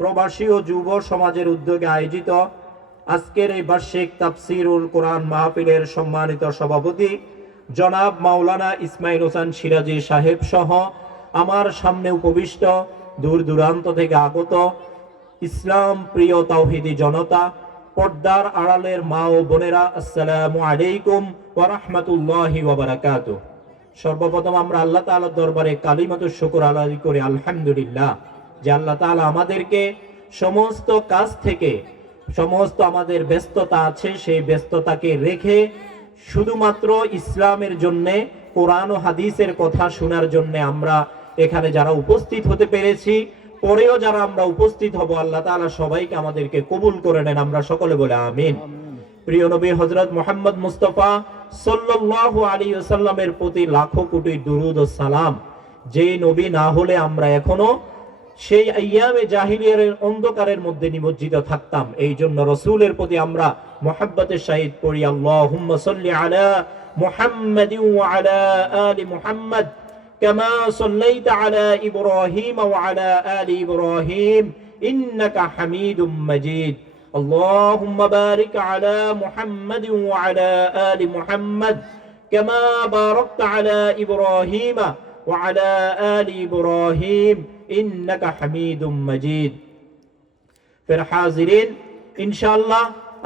প্রবাসী ও যুব সমাজের উদ্যোগে আয়োজিত আজকের এই বার্ষিক তাফসিরুল কোরআন মাহফিলের সম্মানিত সভাপতি জনাব মাওলানা ইসমাইল হোসেন সিরাজি সাহেব সহ আমার সামনে উপবিষ্ট, দূর দূরান্ত থেকে আগত ইসলাম প্রিয় তাওহিদি জনতা, পর্দার আড়ালের মা ও বোনেরা, আসসালামু আলাইকুম ওয়া রাহমাতুল্লাহি ওয়া বারাকাতুহু। সর্বপ্রথম আমরা আল্লাহ তাআলার দরবারে কালিমাতুর শুকর আলাদি করি, আলহামদুলিল্লাহ। যে আল্লাহ তাআলা আমাদেরকে সমস্ত কাজ থেকে, সমস্ত আমাদের ব্যস্ততা আছে, সেই ব্যস্ততাকে রেখে শুধুমাত্র ইসলামের জন্য, কোরআন ও হাদিসের কথা শোনার জন্য আমরা এখানে যারা উপস্থিত হতে পেরেছি, পরেও যারা আমরা উপস্থিত হব, আল্লাহ তাআলা সবাইকে আমাদেরকে কবুল করে নেন, আমরা সকলে বলে আমিন। প্রিয় নবী হজরত মোহাম্মদ মুস্তফা সাল্লাল্লাহু আলাইহি ওয়াসাল্লামের প্রতি লাখো কোটি দুরুদ ও সালাম। যে নবী না হলে আমরা এখনও সেই আইয়ামে জাহিলিয়ার অন্ধকারের মধ্যে নিমজ্জিত থাকতাম এই জন্য রসুলের প্রতি আমরা মোহাব্বতের সহিত পড়ি আল্লাহুম্মা সাল্লি আলা মুহাম্মাদিন ওয়া আলা আলি মুহাম্মাদ كما صليت على إبراهيم وعلى آل إبراهيم إنك حميد مجيد اللهم بارك على محمد وعلى آل محمد كما باركت على إبراهيم وعلى آل إبراهيم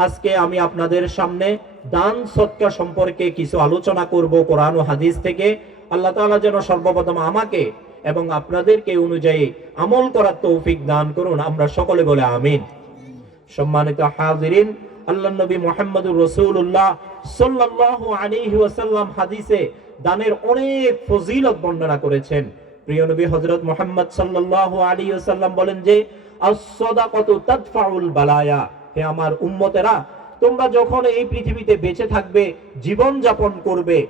আজকে আমি আপনাদের সামনে দান সৎকা সম্পর্কে কিছু আলোচনা করব কোরআন ও হাদিস থেকে। আল্লাহ তাআলা যেন সর্বপ্রথম আমাকে এবং আপনাদেরকে অনুযায়ী আমল করার তৌফিক দান করুন, আমরা সকলে বলে আমিন। সম্মানিত হাজিরিন, আল্লাহ নবী মোহাম্মদ রসুল্লাহ সাল্লাহ আলী ওয়াসাল্লাম হাদিসে দানের অনেক ফজিলত বর্ণনা করেছেন। প্রিয় নবী হযরত মুহাম্মদ সাল্লাল্লাহু আলাইহি ওয়াসাল্লাম বলেন যে, আস-সাদাকাতু তাদফাউল বালায়া হে আমার উম্মতেরা, তোমরা যখন এই পৃথিবীতে বেঁচে থাকবে, জীবন যাপন করবে,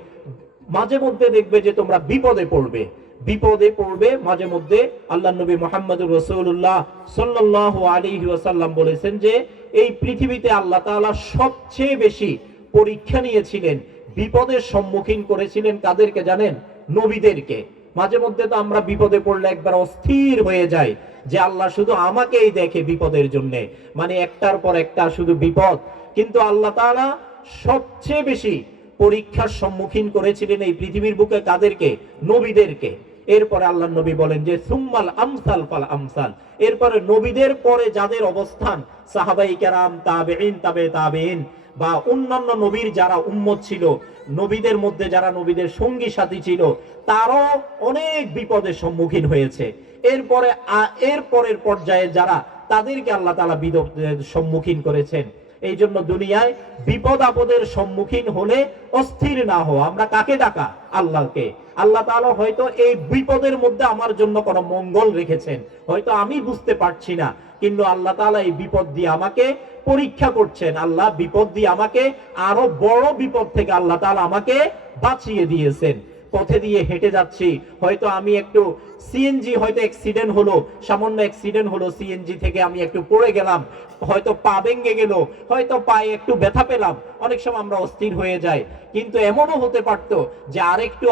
মাঝে মধ্যে দেখবে যে তোমরা বিপদে পড়বে। বিপদে পড়বে, মাঝে মধ্যে আল্লাহ নবী মোহাম্মদ রসুল্লাহ সাল্লাহ আলাইহি ওয়াসাল্লাম বলেছেন যে, এই পৃথিবীতে আল্লাহ তাআলা সবচেয়ে বেশি পরীক্ষা নিয়েছিলেন, বিপদের সম্মুখীন করেছিলেন কাদেরকে জানেন? নবীদেরকে। মাঝে মধ্যে তো আমরা বিপদে পড়লে একবার অস্থির হয়ে যায় যে আল্লাহ শুধু আমাকেই দেখে বিপদের জন্য। মানে একটার পর একটা শুধু বিপদ। কিন্তু আল্লাহ তাআলা সবচেয়ে বেশি পরীক্ষার সম্মুখীন করেছিলেন এই পৃথিবীর বুকে কাদেরকে? নবীদেরকে। এরপরে আল্লাহ নবী বলেন যে, সুম্মাল আমসাল ফাল আমসাল। এরপরে নবীদের পরে যাদের অবস্থান, সাহাবাই কেরাম তাবেইন তাবে তাবেইন বা অন্যান্য নবীর যারা উম্মত ছিল নবীদের মধ্যে যারা নবীদের সঙ্গী সাথী ছিল, তারও অনেক বিপদের সম্মুখীন হয়েছে। এরপরে, আ- এর পরের পর্যায়ে যারা তাদেরকে আল্লাহ তালা বিপদের সম্মুখীন করেছেন। এই জন্য দুনিয়ায় বিপদ আপদের সম্মুখীন হলে অস্থির না হওয়া। আমরা কাকে ডাকা? আল্লাহকে। আল্লাহ তাআলা হয়তো এই বিপদের মধ্যে আমার জন্য কোনো মঙ্গল রেখেছেন। হয়তো আমি বুঝতে পারছি না। কিন্তু আল্লাহ তালা এই বিপদ দিয়ে আমাকে পরীক্ষা করছেন। আল্লাহ বিপদ দিয়ে আমাকে আরও বড় বিপদ থেকে আল্লাহ তালা আমাকে বাঁচিয়ে দিয়েছেন। পথে দিয়ে হেঁটে যাচ্ছি। হয়তো আমি একটু সিএনজি হয়তো অ্যাক্সিডেন্ট হলো, সামান্য অ্যাক্সিডেন্ট হলো সিএনজি থেকে আমি একটু পড়ে গেলাম, হয়তো পা ভেঙে গেল, হয়তো পায়ে একটু ব্যথা পেলাম, অনেক সময় আমরা অস্থির হয়ে যাই। কিন্তু এমনও হতে পারতো যে আরেকটু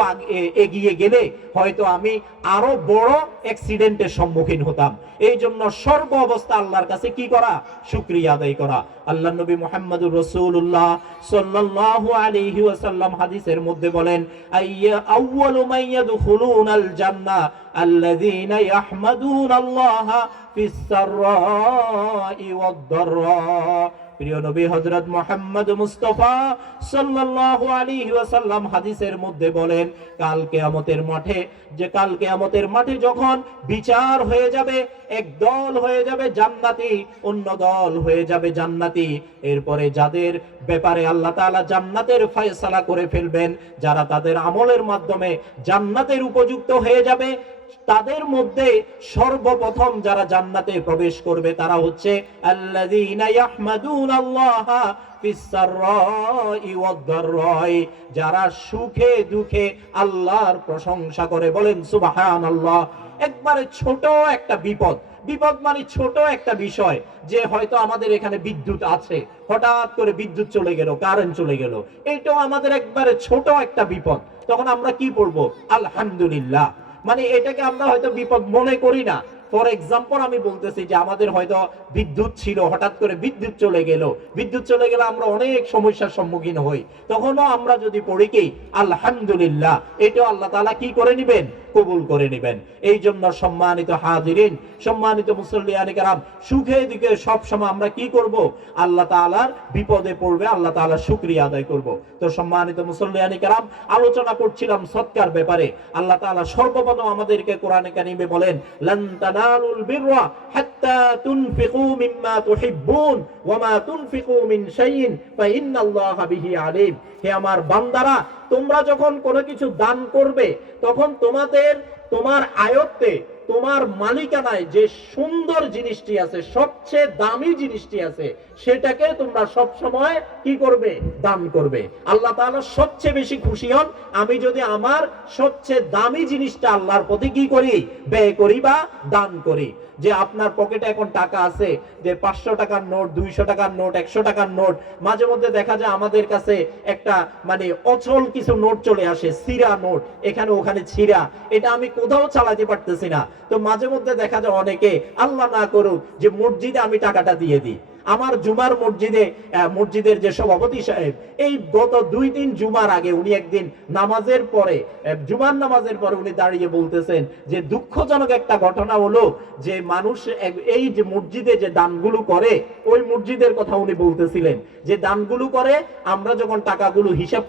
এগিয়ে গেলে হয়তো আমি আরও বড় অ্যাক্সিডেন্টের সম্মুখীন হতাম। এই জন্য সর্ব অবস্থা আল্লাহর কাছে কি করা? শুক্রিয়া আদায় করা। আল্লাহ নবী মোহাম্মদুর রসুল্লাহ সাল্লাল্লাহু আলাইহি ওয়াসাল্লাম হাদিসের মধ্যে বলেন أول من يدخلون الجنة الذين يحمدون الله في السراء والضراء. প্রিয় নবী হযরত মুহাম্মদ মুস্তাফা সাল্লাল্লাহু আলাইহি ওয়াসাল্লাম হাদিসের মধ্যে বলেন, কাল কিয়ামতের মাঠে, যে কাল কিয়ামতের মাঠে যখন বিচার হয়ে যাবে, এক দল হয়ে যাবে জান্নাতি, অন্য দল হয়ে যাবে জান্নাতি। এরপরে যাদের ব্যাপারে আল্লাহ তাআলা জান্নাতের ফয়সালা করে ফেলবেন, যারা তাদের আমলের মাধ্যমে জান্নাতের উপযুক্ত হয়ে যাবে তাদের মধ্যে সর্বপ্রথম যারা জান্নাতে প্রবেশ করবে তারা হচ্ছে যারা সুখে দুঃখে আল্লাহর প্রশংসা করে। বলেন, সুবহানাল্লাহ। একবারে ছোট একটা বিপদ। বিপদ মানে ছোট একটা বিষয় যে হয়তো আমাদের এখানে বিদ্যুৎ আছে। হঠাৎ করে বিদ্যুৎ চলে গেল কারেন্ট চলে গেল। এটাও আমাদের একবারে ছোট একটা বিপদ। তখন আমরা কি পড়ব? আলহামদুলিল্লাহ। মানে এটাকে আমরা হয়তো বিপদ মনে করি না। ফর এক্সাম্পল আমি বলতেছি যে আমাদের হয়তো বিদ্যুৎ ছিল, হঠাৎ করে বিদ্যুৎ চলে গেল। বিদ্যুৎ চলে গেলে আমরা অনেক সমস্যার সম্মুখীন হই। তখনও আমরা যদি পড়ি কি? আলহামদুলিল্লাহ। এটা আল্লাহ তাআলা কি করে নিবেন? কবুল করে নেবেন। এই জন্য সম্মানিত হাজিরিন, সম্মানিত মুসল্লিয়ানি সুখে দিকে সব সময় আমরা কি করব? আল্লাহ তাআলার বিপদে পড়বে, আল্লাহ তাআলার শুকরিয়া আদায় করব। তো সম্মানিত মুসল্লিয়ানি কারাম, আলোচনা করছিলাম সৎকার ব্যাপারে। আল্লাহ তাআলা সর্বপ্রথম আমাদেরকে কোরআনে কারিমে বলেন, লান তানালুল البر حتى تنفقوا مما تحبون وما মা من شيء فإن الله به আলিম। হে আমার বান্দারা, তোমরা যখন কোনো কিছু দান করবে, তখন তোমাদের, তোমার আয়ত্তে তোমার মালিকানায় যে সুন্দর জিনিসটি আছে, সবচেয়ে দামি জিনিসটি আছে, সেটাকে তোমরা সব সময় কি করবে? দান করবে। আল্লাহ তাআলা সবচেয়ে বেশি খুশি হন। আমি যদি আমার সবচেয়ে দামি জিনিসটা আল্লাহর প্রতি কি করি? ব্যয় করি বা দান করি। যে আপনার পকেটে এখন টাকা আছে, যে পাঁচশো টাকার নোট, দুইশো টাকার নোট, একশো টাকার নোট, মাঝে মধ্যে দেখা যায় আমাদের কাছে একটা মানে অচল কিছু নোট চলে আসে, সিরা নোট, এখানে ওখানে ছিঁড়া। এটা আমি কোথাও চালাতে পারতেছি না। তো মাঝে মধ্যে দেখা যায় অনেকে, আল্লাহ না করুক যে মসজিদে আমি টাকাটা দিয়ে দিই। আমার জুমার মসজিদে মসজিদের যে সভাপতি সাহেব, এই গত দুই দিন জুমার আগে উনি একদিন নামাজের পরে জুমার নামাজের পরে উনি দাঁড়িয়ে বলতেছেন যে, দুঃখজনক একটা ঘটনা হলো যে মানুষ এই যে মসজিদে যে দানগুলো করে, ওই মসজিদের কথা উনি বলতেছিলেন যে, দানগুলো করে আমরা যখন টাকাগুলো হিসাব